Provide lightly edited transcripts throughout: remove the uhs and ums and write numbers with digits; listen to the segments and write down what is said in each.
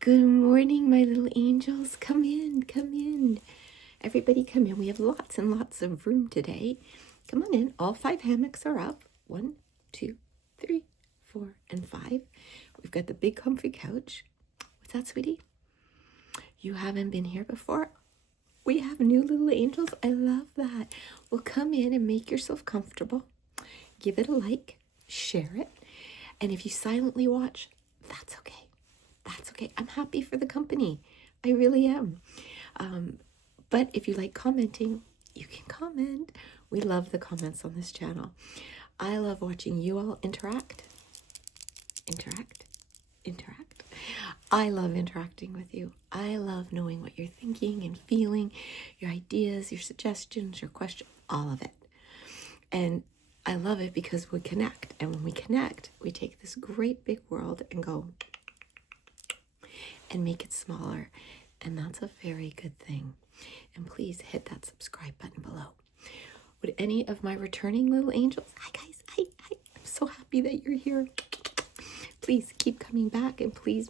Good morning, my little angels. Come in, come in. Everybody come in. We have lots and lots of room today. Come on in. All 5 hammocks are up. 1, 2, 3, 4, and 5. We've got the big comfy couch. What's that, sweetie? You haven't been here before? We have new little angels. I love that. Well, come in and make yourself comfortable. Give it a like. Share it. And if you silently watch, that's okay. That's okay. I'm happy for the company. I really am. But if you like commenting, you can comment. We love the comments on this channel. I love watching you all interact. I love interacting with you. I love knowing what you're thinking and feeling, your ideas, your suggestions, your questions, all of it. And I love it because we connect. And when we connect, we take this great big world and go and make it smaller. And that's a very good thing. And please hit that subscribe button below. Would any of my returning little angels, hi guys, hi, I'm so happy that you're here. Please keep coming back, and please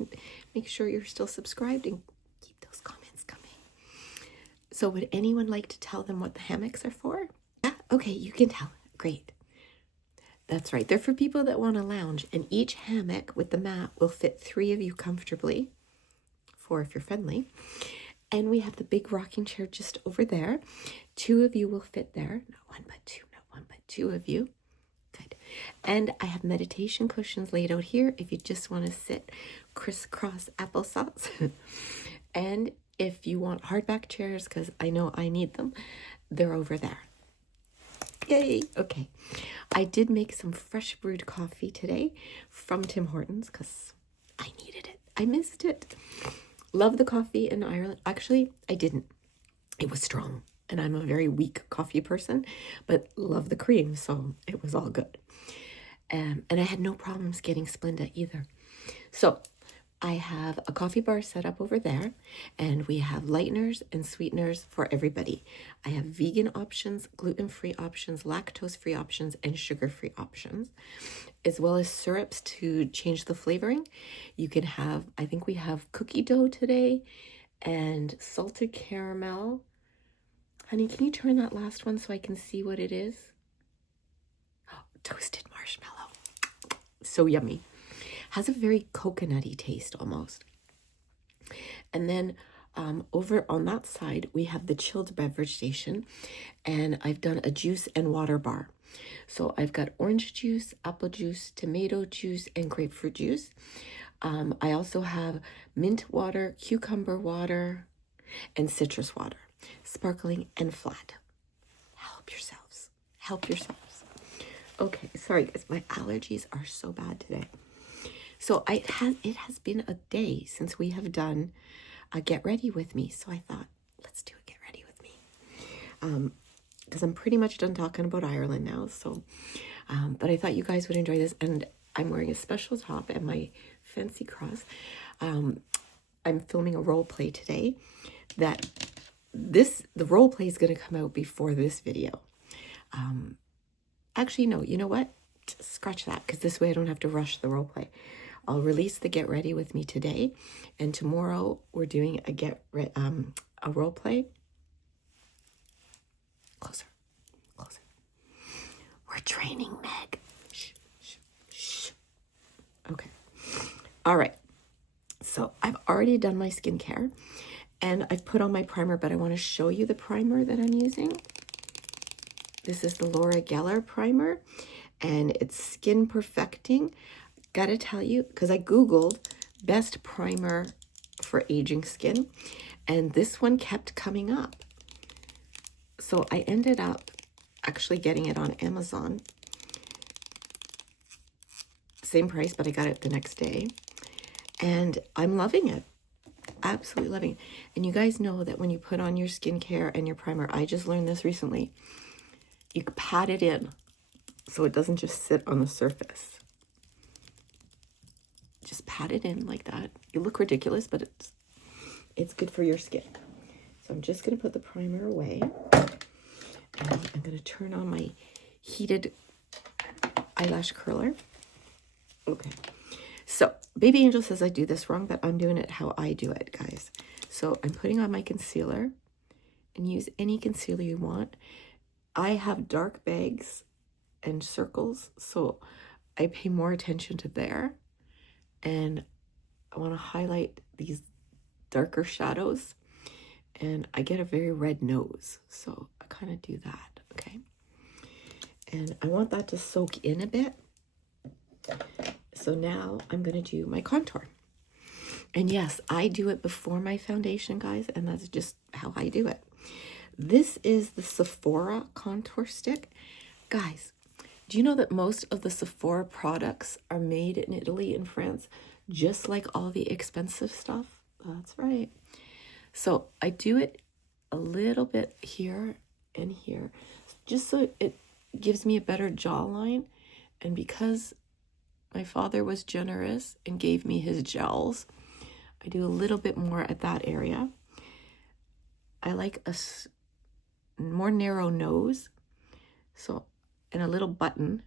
make sure you're still subscribed and keep those comments coming. So would anyone like to tell them what the hammocks are for? Yeah, okay, you can tell. Great. That's right. They're for people that want to lounge, and each hammock with the mat will fit 3 of you comfortably. 4 if you're friendly. And we have the big rocking chair just over there. 2 of you will fit there. Not 1 but 2, not 1 but 2 of you. Good. And I have meditation cushions laid out here if you just want to sit crisscross applesauce. And if you want hardback chairs, because I know I need them, they're over there. Yay! Okay. I did make some fresh brewed coffee today from Tim Hortons because I needed it. I missed it. Love the coffee in Ireland. Actually, I didn't. It was strong, and I'm a very weak coffee person, but love the cream, so it was all good. And I had no problems getting Splenda either. So I have a coffee bar set up over there, and we have lighteners and sweeteners for everybody. I have vegan options, gluten-free options, lactose-free options, and sugar-free options, as well as syrups to change the flavoring. You can have, I think we have cookie dough today and salted caramel. Honey, can you turn that last one so I can see what it is? Oh, toasted marshmallow. So yummy. Has a very coconutty taste almost. And then over on that side, we have the chilled beverage station, and I've done a juice and water bar. So I've got orange juice, apple juice, tomato juice, and grapefruit juice. I also have mint water, cucumber water, and citrus water, sparkling and flat. Help yourselves. Help yourselves. Okay, sorry guys, my allergies are so bad today. So it has been a day since we have done a Get Ready With Me. So I thought, let's do a Get Ready With Me. Because I'm pretty much done talking about Ireland now. So, but I thought you guys would enjoy this. And I'm wearing a special top and my fancy cross. I'm filming a role play today. The role play is going to come out before this video. Actually, no, you know what? Scratch that, because this way I don't have to rush the role play. I'll release the Get Ready With Me today, and tomorrow we're doing a role play. Closer. We're training Meg. Shh. Okay. All right. So I've already done my skincare, and I've put on my primer, but I want to show you the primer that I'm using. This is the Laura Geller primer, and it's Skin Perfecting. Gotta tell you, because I Googled best primer for aging skin, and this one kept coming up. So I ended up actually getting it on Amazon. Same price, but I got it the next day. And I'm loving it. Absolutely loving it. And you guys know that when you put on your skincare and your primer, I just learned this recently, you pat it in so it doesn't just sit on the surface. Just pat it in like that. You look ridiculous, but it's good for your skin. So I'm just going to put the primer away. And I'm going to turn on my heated eyelash curler. Okay. So Baby Angel says I do this wrong, but I'm doing it how I do it, guys. So I'm putting on my concealer, and use any concealer you want. I have dark bags and circles, so I pay more attention to there. And I want to highlight these darker shadows, and I get a very red nose, so I kind of do that, okay? And I want that to soak in a bit. So now I'm going to do my contour. And yes, I do it before my foundation, guys, and that's just how I do it. This is the Sephora contour stick. Guys, do you know that most of the Sephora products are made in Italy and France, just like all the expensive stuff? That's right. So I do it a little bit here and here, just so it gives me a better jawline. And because my father was generous and gave me his gels, I do a little bit more at that area. I like a more narrow nose, so, and a little button,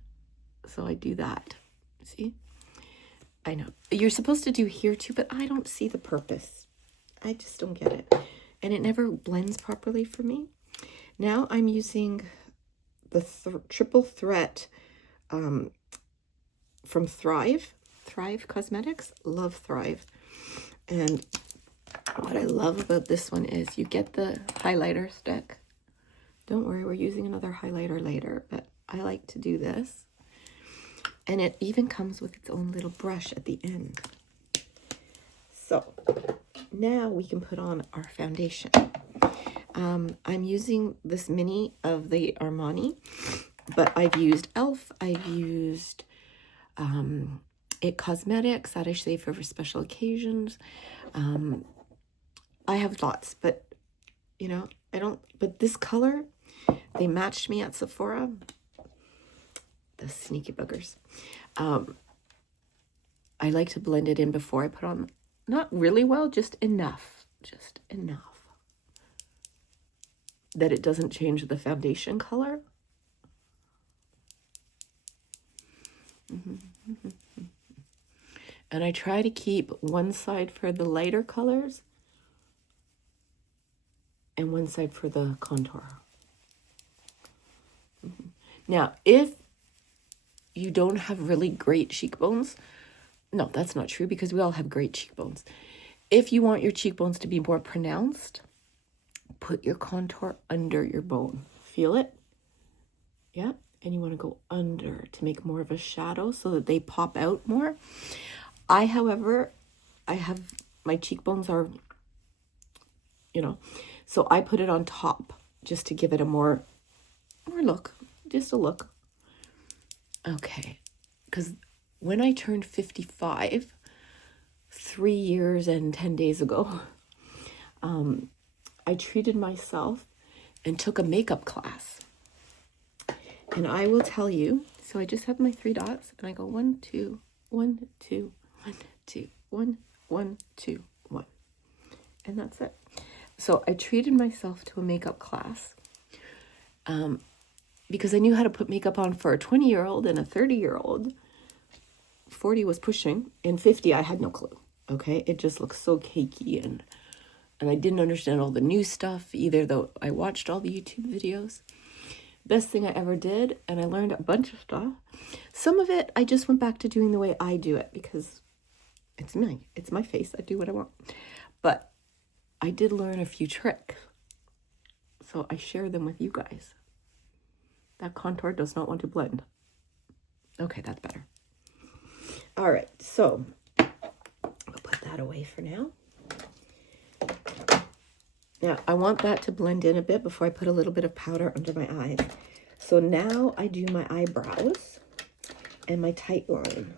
so I do that. See? I know. You're supposed to do here too, but I don't see the purpose. I just don't get it. And it never blends properly for me. Now I'm using the Triple Threat from Thrive Cosmetics. Love Thrive. And what I love about this one is you get the highlighter stick. Don't worry, we're using another highlighter later, but I like to do this. And it even comes with its own little brush at the end. So now we can put on our foundation. I'm using this mini of the Armani, but I've used e.l.f. I've used It Cosmetics that I save for special occasions. I have lots, but you know, I don't, but this color, they matched me at Sephora. The sneaky buggers. I like to blend it in before I put on, not really well, just enough that it doesn't change the foundation color. And I try to keep one side for the lighter colors and one side for the contour. Now, if you don't have really great cheekbones, no, that's not true because we all have great cheekbones. If you want your cheekbones to be more pronounced, put your contour under your bone. Feel it? Yeah. And you want to go under to make more of a shadow so that they pop out more. However, my cheekbones are, you know, so I put it on top just to give it a more look, just a look. Okay. Because when I turned 55, 3 years and 10 days ago, I treated myself and took a makeup class. And I will tell you, so I just have my 3 dots and I go 1, 2, 1, 2, 1, 2, 1, 1, 2, 1. And that's it. So I treated myself to a makeup class because I knew how to put makeup on for a 20-year-old and a 30-year-old. 40 was pushing, and 50 I had no clue. Okay, it just looks so cakey, and I didn't understand all the new stuff either, though I watched all the YouTube videos. Best thing I ever did, and I learned a bunch of stuff. Some of it I just went back to doing the way I do it because it's my face. I do what I want. But I did learn a few tricks, so I share them with you guys. That contour does not want to blend. Okay, that's better. All right, so I'll put that away for now. Now, I want that to blend in a bit before I put a little bit of powder under my eyes. So now I do my eyebrows and my tight line.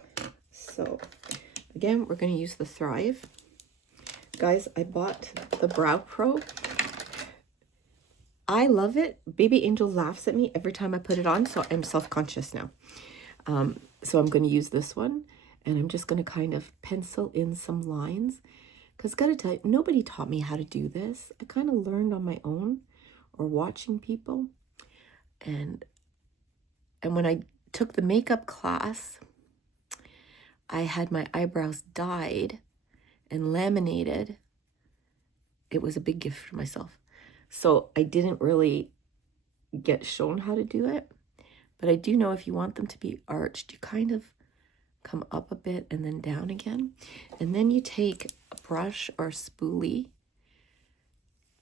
So again, we're going to use the Thrive. Guys, I bought the Brow Pro. I love it. Baby Angel laughs at me every time I put it on, so I'm self-conscious now. So I'm going to use this one, and I'm just going to kind of pencil in some lines. Because I got to tell you, nobody taught me how to do this. I kind of learned on my own or watching people. And when I took the makeup class, I had my eyebrows dyed and laminated. It was a big gift for myself. So I didn't really get shown how to do it, but I do know if you want them to be arched, you kind of come up a bit and then down again. And then you take a brush or spoolie,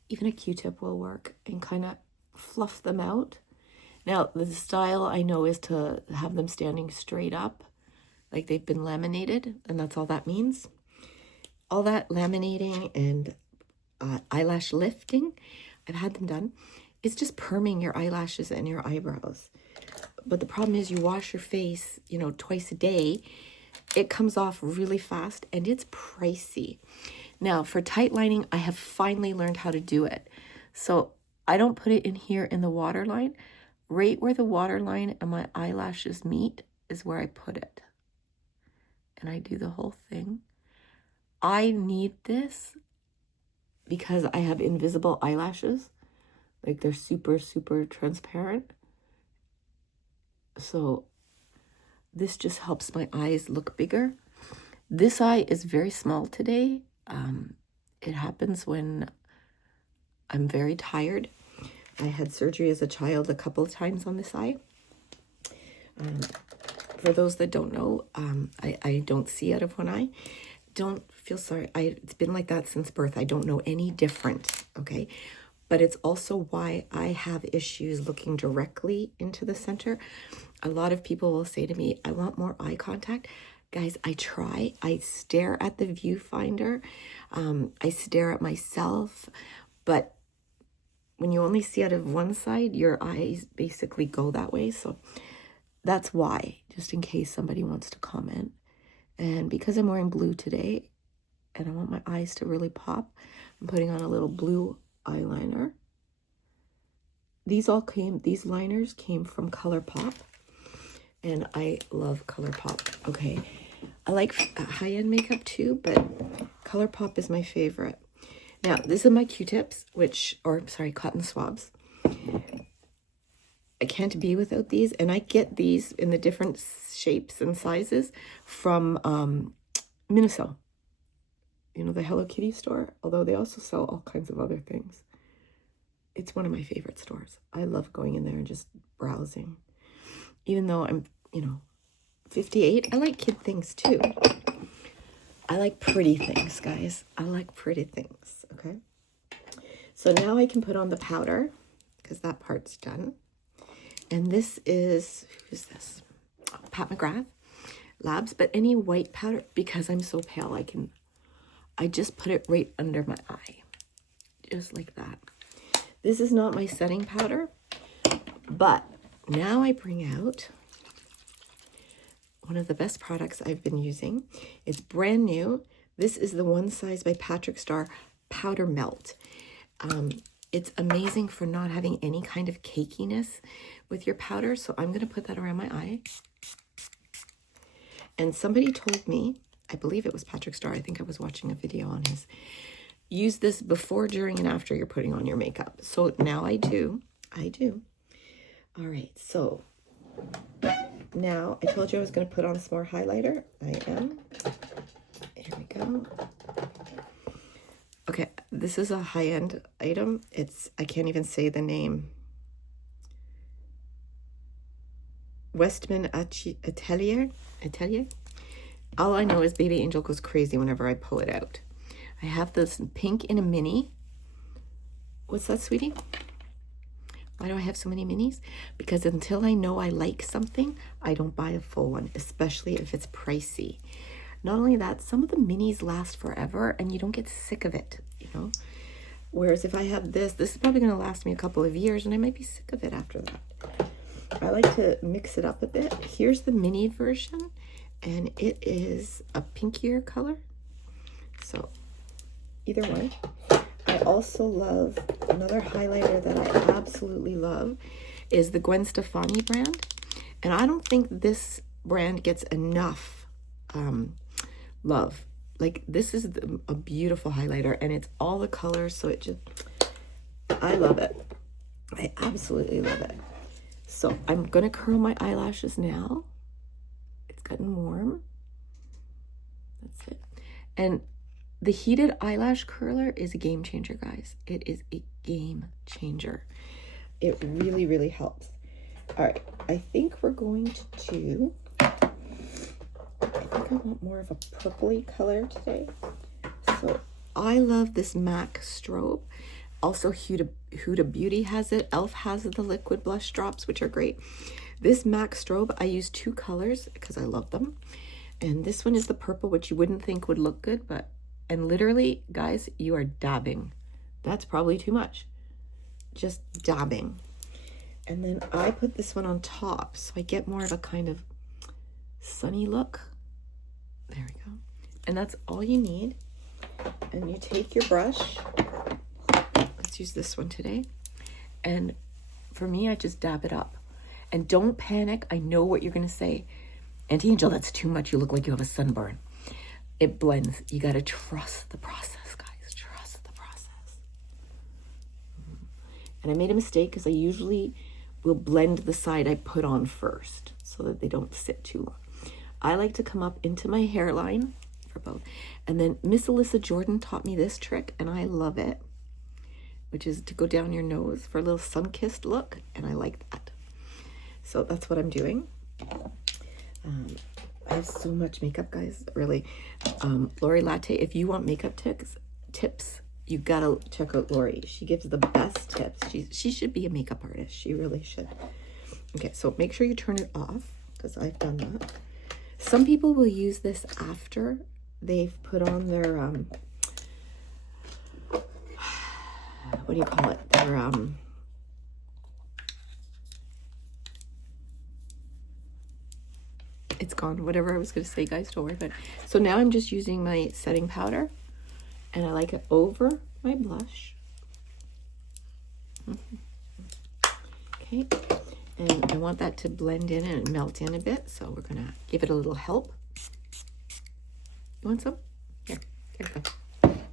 even a Q-tip will work, and kind of fluff them out. Now, the style I know is to have them standing straight up, like they've been laminated, and that's all that means. All that laminating and eyelash lifting, I've had them done. It's just perming your eyelashes and your eyebrows. But the problem is you wash your face, you know, twice a day. It comes off really fast and it's pricey. Now for tight lining, I have finally learned how to do it. So I don't put it in here in the waterline. Right where the waterline and my eyelashes meet is where I put it. And I do the whole thing. I need this because I have invisible eyelashes. Like they're super, super transparent. So this just helps my eyes look bigger. This eye is very small today. It happens when I'm very tired. I had surgery as a child a couple of times on this eye. For those that don't know, I don't see out of one eye. Don't feel sorry. It's been like that since birth. I don't know any different, okay? But it's also why I have issues looking directly into the center. A lot of people will say to me, I want more eye contact. Guys, I try. I stare at the viewfinder. I stare at myself. But when you only see out of one side, your eyes basically go that way. So that's why, just in case somebody wants to comment. And because I'm wearing blue today, and I want my eyes to really pop, I'm putting on a little blue eyeliner. These liners came from ColourPop, and I love ColourPop. Okay, I like high-end makeup too, but ColourPop is my favorite. Now, this is my Q-tips, cotton swabs. I can't be without these, and I get these in the different shapes and sizes from Minnesota. You know, the Hello Kitty store, although they also sell all kinds of other things. It's one of my favorite stores. I love going in there and just browsing. Even though I'm, 58, I like kid things too. I like pretty things, guys. I like pretty things, okay? So now I can put on the powder because that part's done. And this is, who's this? Oh, Pat McGrath Labs, but any white powder, because I'm so pale, I just put it right under my eye, just like that. This is not my setting powder, but now I bring out one of the best products I've been using. It's brand new. This is the One Size by Patrick Starr Powder Melt. It's amazing for not having any kind of cakiness with your powder. So I'm going to put that around my eye. And somebody told me, I believe it was Patrick Starr, I think I was watching a video on his, use this before, during, and after you're putting on your makeup. So now I do. All right, so now I told you I was going to put on some more highlighter. I am. Here we go. Okay, this is a high-end item. I can't even say the name. Westman Atelier. All I know is Baby Angel goes crazy whenever I pull it out. I have this pink in a mini. What's that, sweetie? Why do I have so many minis? Because until I know I like something, I don't buy a full one, especially if it's pricey. Not only that, some of the minis last forever and you don't get sick of it, Whereas if I have this is probably going to last me a couple of years and I might be sick of it after that. I like to mix it up a bit. Here's the mini version, and it is a pinkier color. So either one. I also love another highlighter that I absolutely love is the Gwen Stefani brand. And I don't think this brand gets enough love. Like, this is a beautiful highlighter, and it's all the colors, so I love it. I absolutely love it. So I'm gonna curl my eyelashes now. It's gotten warm. And the heated eyelash curler is a game changer, guys. It is a game changer. It really, really helps. All right, I think we're going to do, I think I want more of a purpley color today. So I love this MAC strobe. Also, Huda Beauty has it. e.l.f. has the liquid blush drops, which are great. This MAC strobe, I use 2 colors because I love them. And this one is the purple, which you wouldn't think would look good, but, and literally, guys, you are dabbing. That's probably too much. Just dabbing. And then I put this one on top, so I get more of a kind of sunny look. There we go. And that's all you need. And you take your brush. Let's use this one today. And for me, I just dab it up. And don't panic. I know what you're going to say. Auntie Angel, that's too much. You look like you have a sunburn. It blends. You got to trust the process, guys. Trust the process. And I made a mistake because I usually will blend the side I put on first so that they don't sit too long. I like to come up into my hairline for both. And then Miss Alyssa Jordan taught me this trick, and I love it, which is to go down your nose for a little sun-kissed look, and I like that. So that's what I'm doing. I have so much makeup, guys, really. Lori Latte, if you want makeup tips, you gotta check out Lori. She gives the best tips. She should be a makeup artist. She really should. Okay, so make sure you turn it off, because I've done that. Some people will use this after they've put on their, what do you call it? Their, it's gone, whatever I was going to say, guys, don't worry about it. So now I'm just using my setting powder, and I like it over my blush. Okay, and I want that to blend in and melt in a bit, so we're going to give it a little help. You want some? Here you go.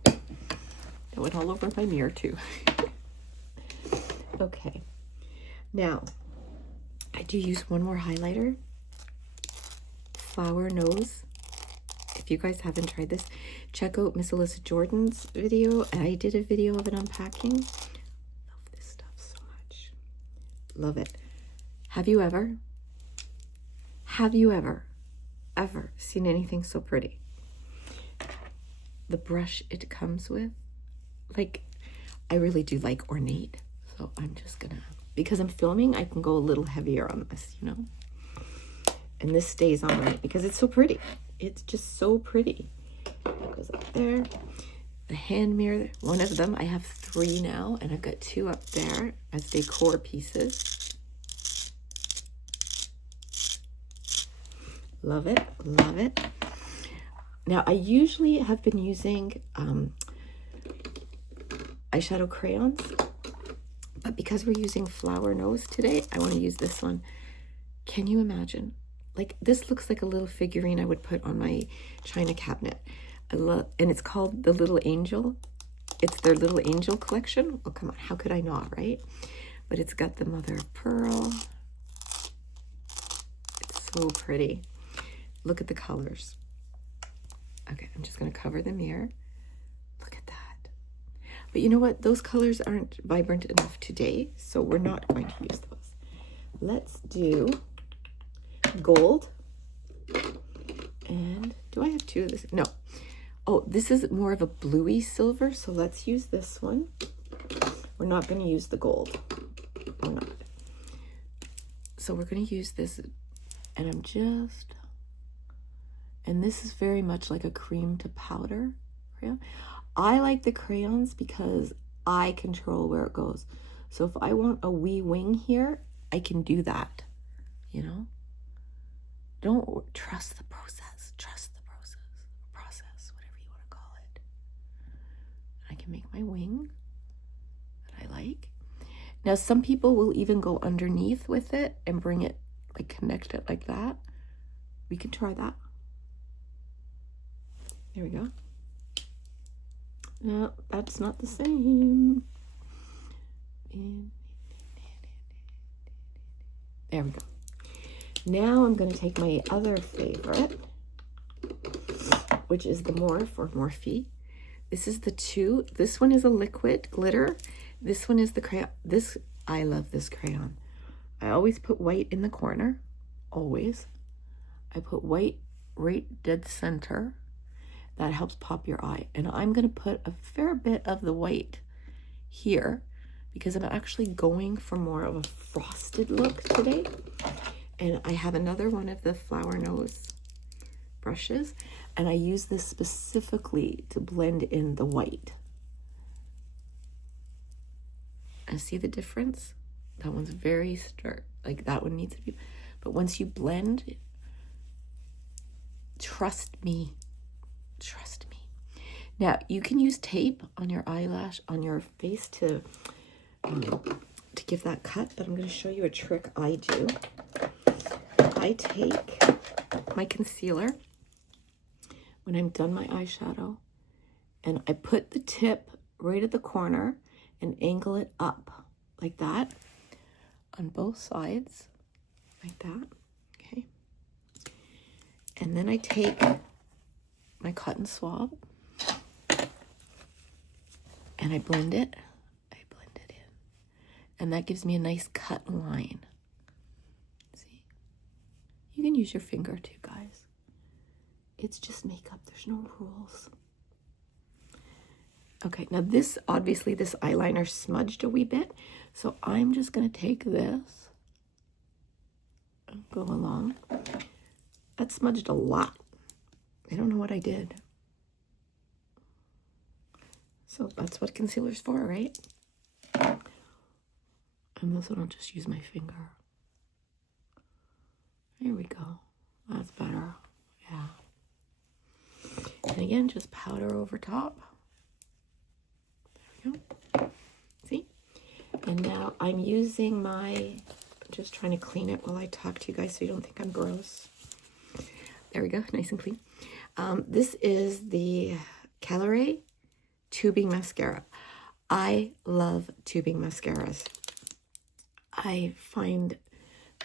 That went all over my mirror, too. Okay, now I do use one more highlighter. Flower Nose. If you guys haven't tried this, check out Miss Alyssa Jordan's video. I did a video of it unpacking. Love this stuff so much. Love it. Have you ever seen anything so pretty? The brush it comes with, like, I really do like ornate. So I'm just gonna, because I'm filming, I can go a little heavier on this, you know? And this stays on right because it's so pretty. It's just so pretty. It goes up there. The hand mirror, one of them, I have 3 now, and I've got 2 up there as decor pieces. Love it, love it. Now, I usually have been using eyeshadow crayons, but because we're using Flower Nose today, I want to use this one. Can you imagine? Like, this looks like a little figurine I would put on my china cabinet. I love, and it's called the Little Angel. It's their Little Angel collection. Oh, come on, how could I not, right? But it's got the mother of pearl. It's so pretty. Look at the colors. Okay, I'm just gonna cover the mirror. Look at that. But you know what? Those colors aren't vibrant enough today, so we're not going to use those. Let's do gold. And do I have 2 of this? No. Oh, this is more of a bluey silver, so let's use this one. We're not going to use the gold. We're not. So we're going to use this, and I'm just, and this is very much like a cream to powder crayon. I like the crayons because I control where it goes. So if I want a wee wing here, I can do that, you know? Don't trust the process. Trust the process, whatever you want to call it. I can make my wing that I like. Now, some people will even go underneath with it and bring it, like, connect it like that. We can try that. There we go. No, that's not the same. There we go. Now I'm going to take my other favorite, which is the Morph or Morphe. This is the 2. This one is a liquid glitter. This one is the crayon. I love this crayon. I always put white in the corner. Always. I put white right dead center. That helps pop your eye. And I'm going to put a fair bit of the white here because I'm actually going for more of a frosted look today. And I have another one of the flower nose brushes, and I use this specifically to blend in the white. And see the difference? That one's very stark. Like that one needs to be, but once you blend, trust me. Trust me. Now you can use tape on your eyelash, on your face to give that cut, but I'm going to show you a trick I do. I take my concealer when I'm done my eyeshadow, and I put the tip right at the corner and angle it up like that on both sides, like that, okay? And then I take my cotton swab and I blend it in, and that gives me a nice cut line. See? You can use your finger too, guys. It's just makeup. There's no rules. Okay, now this, obviously this eyeliner smudged a wee bit, so I'm just going to take this and go along. That smudged a lot. I don't know what I did. So that's what concealer's for, right? And this one I'll just use my finger. There we go. That's better. Yeah. And again, just powder over top. There we go. See? And now I'm using I'm just trying to clean it while I talk to you guys so you don't think I'm gross. There we go, nice and clean. This is the Calorie tubing mascara. I love tubing mascaras. I find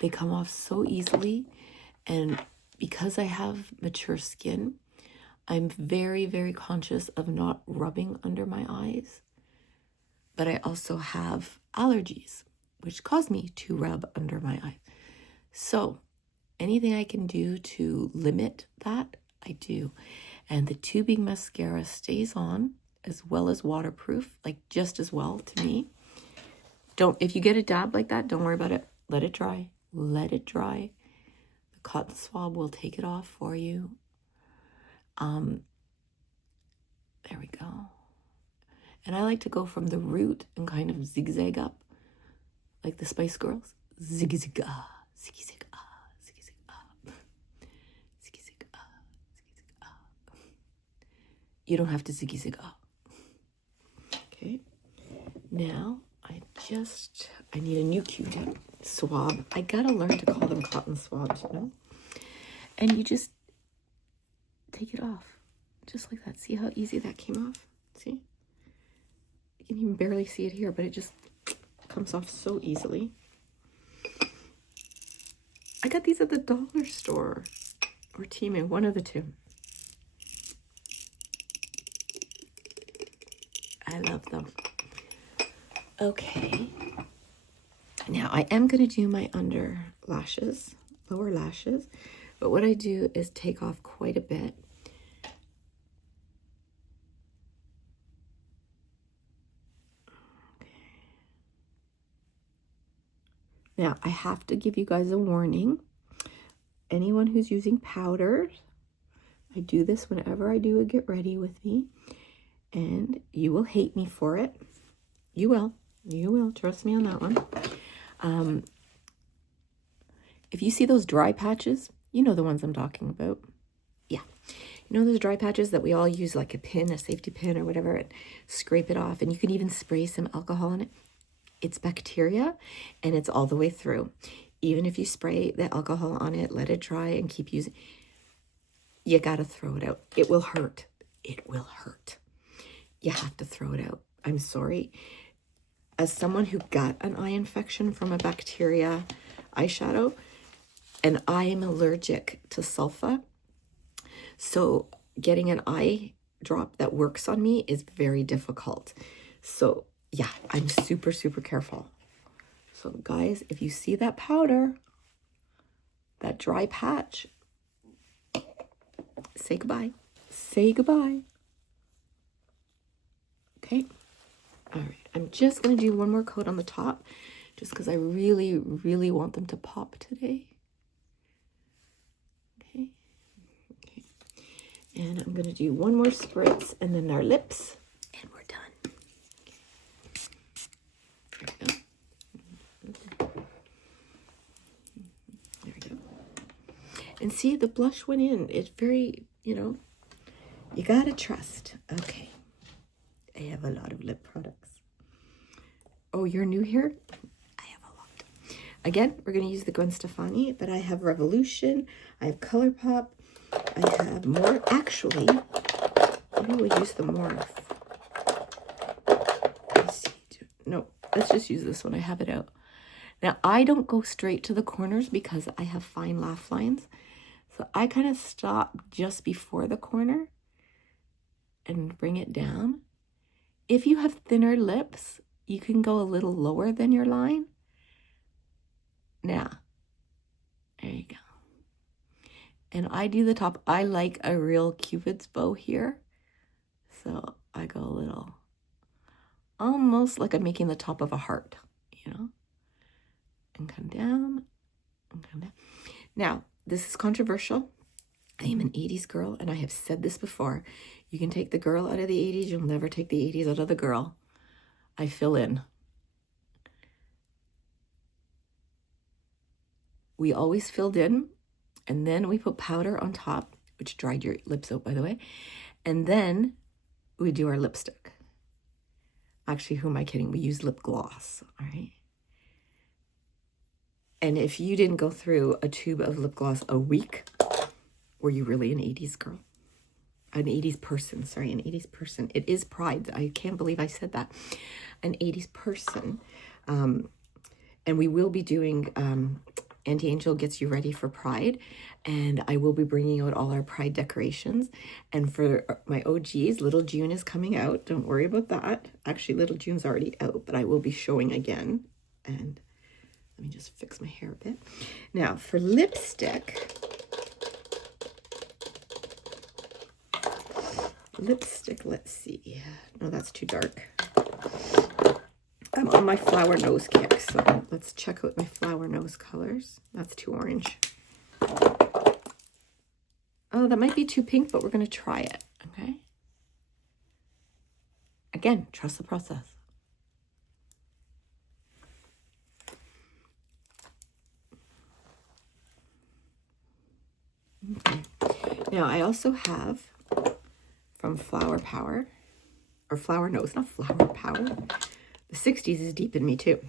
they come off so easily, and because I have mature skin, I'm very, very conscious of not rubbing under my eyes, but I also have allergies, which cause me to rub under my eyes. So anything I can do to limit that, I do. And the tubing mascara stays on as well as waterproof, like just as well to me. If you get a dab like that, don't worry about it. Let it dry. Let it dry. The cotton swab will take it off for you. There we go. And I like to go from the root and kind of zigzag up, like the Spice Girls. Zig zig ah, zig zig ah, zig zig ah, zig zig ah, zig zig ah. You don't have to ziggy zig ah. Okay. Now I need a new Q-tip swab. I gotta learn to call them cotton swabs, you know? And you just take it off. Just like that. See how easy that came off? See? You can even barely see it here, but it just comes off so easily. I got these at the dollar store or Temu, one of the two. I love them. Okay. Now I am going to do my under lashes, lower lashes, but what I do is take off quite a bit. Now, I have to give you guys a warning. Anyone who's using powders, I do this whenever I do a get ready with me, and you will hate me for it. You will. You will. Trust me on that one. If you see those dry patches, you know the ones I'm talking about. Yeah. You know those dry patches that we all use, like a pin, a safety pin or whatever, and scrape it off, and you can even spray some alcohol in it. It's bacteria, and it's all the way through. Even if you spray the alcohol on it, let it dry, and keep using, you got to throw it out. It will hurt. It will hurt. You have to throw it out. I'm sorry. As someone who got an eye infection from a bacteria eyeshadow, and I am allergic to sulfa, so getting an eye drop that works on me is very difficult. So yeah, I'm super, super careful. So guys, if you see that powder, that dry patch, say goodbye. Say goodbye. Okay. All right. I'm just going to do one more coat on the top just because I really, really want them to pop today. Okay. Okay. And I'm going to do one more spritz and then our lips and we're done. Okay. There we go. There we go. And see, the blush went in. It's very, you know, you got to trust. Okay. I have a lot of lip products. Oh, you're new here? I have a lot. Again, we're going to use the Gwen Stefani, but I have Revolution, I have ColourPop, I have more. Actually, maybe we'll use the Morph. Let's see. No, let's just use this one. I have it out. Now, I don't go straight to the corners because I have fine laugh lines. So I kind of stop just before the corner and bring it down. If you have thinner lips, you can go a little lower than your line. Now, there you go. And I do the top. I like a real Cupid's bow here. So I go a little, almost like I'm making the top of a heart, you know, and come down and come down. Now, this is controversial. I am an 80s girl, and I have said this before. You can take the girl out of the 80s. You'll never take the 80s out of the girl. I fill in. We always filled in, and then we put powder on top, which dried your lips out, by the way. And then we do our lipstick. Actually, who am I kidding? We use lip gloss, all right? And if you didn't go through a tube of lip gloss a week, were you really an 80s girl? An 80s person, sorry, an 80s person. It is pride. I can't believe I said that. An 80s person. And we will be doing Auntie Angel Gets You Ready for Pride, and I will be bringing out all our Pride decorations. And for my OGs, Little June is coming out. Don't worry about that. Actually, Little June's already out, but I will be showing again. And let me just fix my hair a bit. Now, for lipstick, let's see. No, that's too dark. I'm on my flower nose kick, so let's check out my flower nose colors. That's too orange. Oh, that might be too pink, but we're going to try it, okay? Again, trust the process. Okay. Now, I also have from Flower Power, or Flower Nose, not Flower Power. The 60s is deep in me too.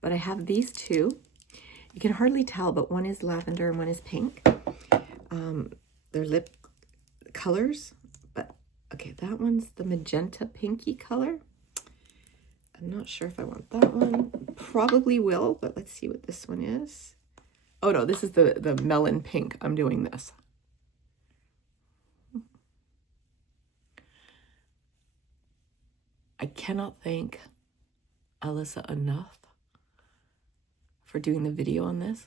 But I have these two. You can hardly tell, but one is lavender and one is pink. They're lip colors, but okay, that one's the magenta pinky color. I'm not sure if I want that one. Probably will, but let's see what this one is. Oh no, this is the melon pink. I'm doing this. I cannot thank Alyssa enough for doing the video on this.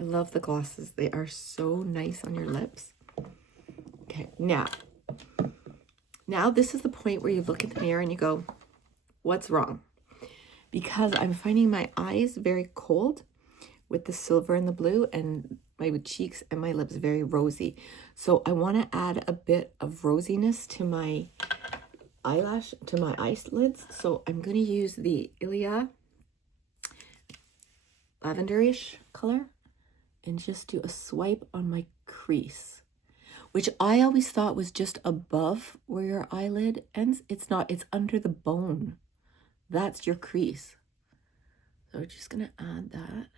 I love the glosses. They are so nice on your lips. Okay, now this is the point where you look at the mirror and you go, what's wrong? Because I'm finding my eyes very cold with the silver and the blue, and my cheeks and my lips very rosy. So I want to add a bit of rosiness to my eyelash, to my eyelids. So I'm going to use the Ilia lavenderish color and just do a swipe on my crease, which I always thought was just above where your eyelid ends. It's not, it's under the bone. That's your crease. So we're just going to add that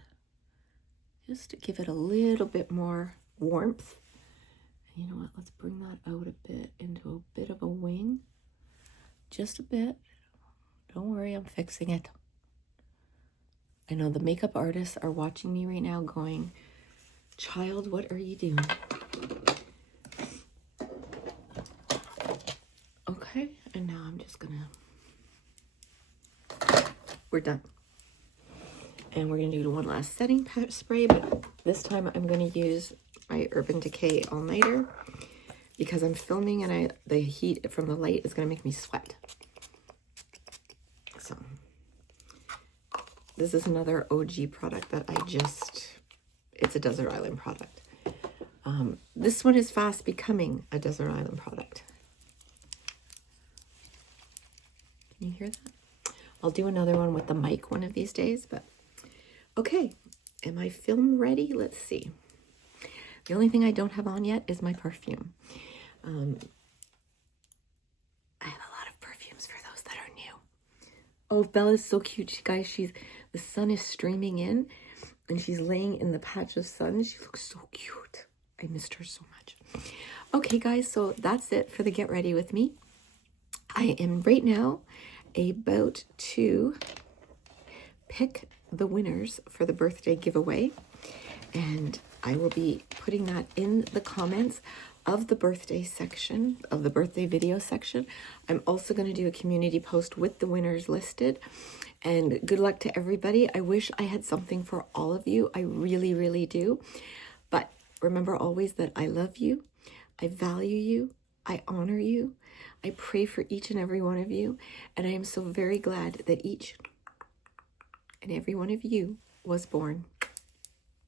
just to give it a little bit more warmth. And you know what? Let's bring that out a bit into a bit of a wing. Just a bit. Don't worry, I'm fixing it. I know the makeup artists are watching me right now going, Child, what are you doing? Okay, and now I'm just gonna, we're done. And we're gonna do one last setting spray, but this time I'm gonna use my Urban Decay All-Nighter because I'm filming and the heat from the light is gonna make me sweat. So this is another OG product that it's a Desert Island product. This one is fast becoming a Desert Island product. Can you hear that? I'll do another one with the mic one of these days, but okay. Am I film ready? Let's see. The only thing I don't have on yet is my perfume. I have a lot of perfumes for those that are new. Oh, Bella's so cute, guys. The sun is streaming in, and she's laying in the patch of sun. She looks so cute. I missed her so much. Okay, guys, so that's it for the Get Ready With Me. I am right now about to pick the winners for the birthday giveaway, and I will be putting that in the comments of the birthday section, of the birthday video section. I'm also going to do a community post with the winners listed, and good luck to everybody. I wish I had something for all of you. I really, really do. But remember always that I love you, I value you, I honor you, I pray for each and every one of you, and I am so very glad that each and every one of you was born.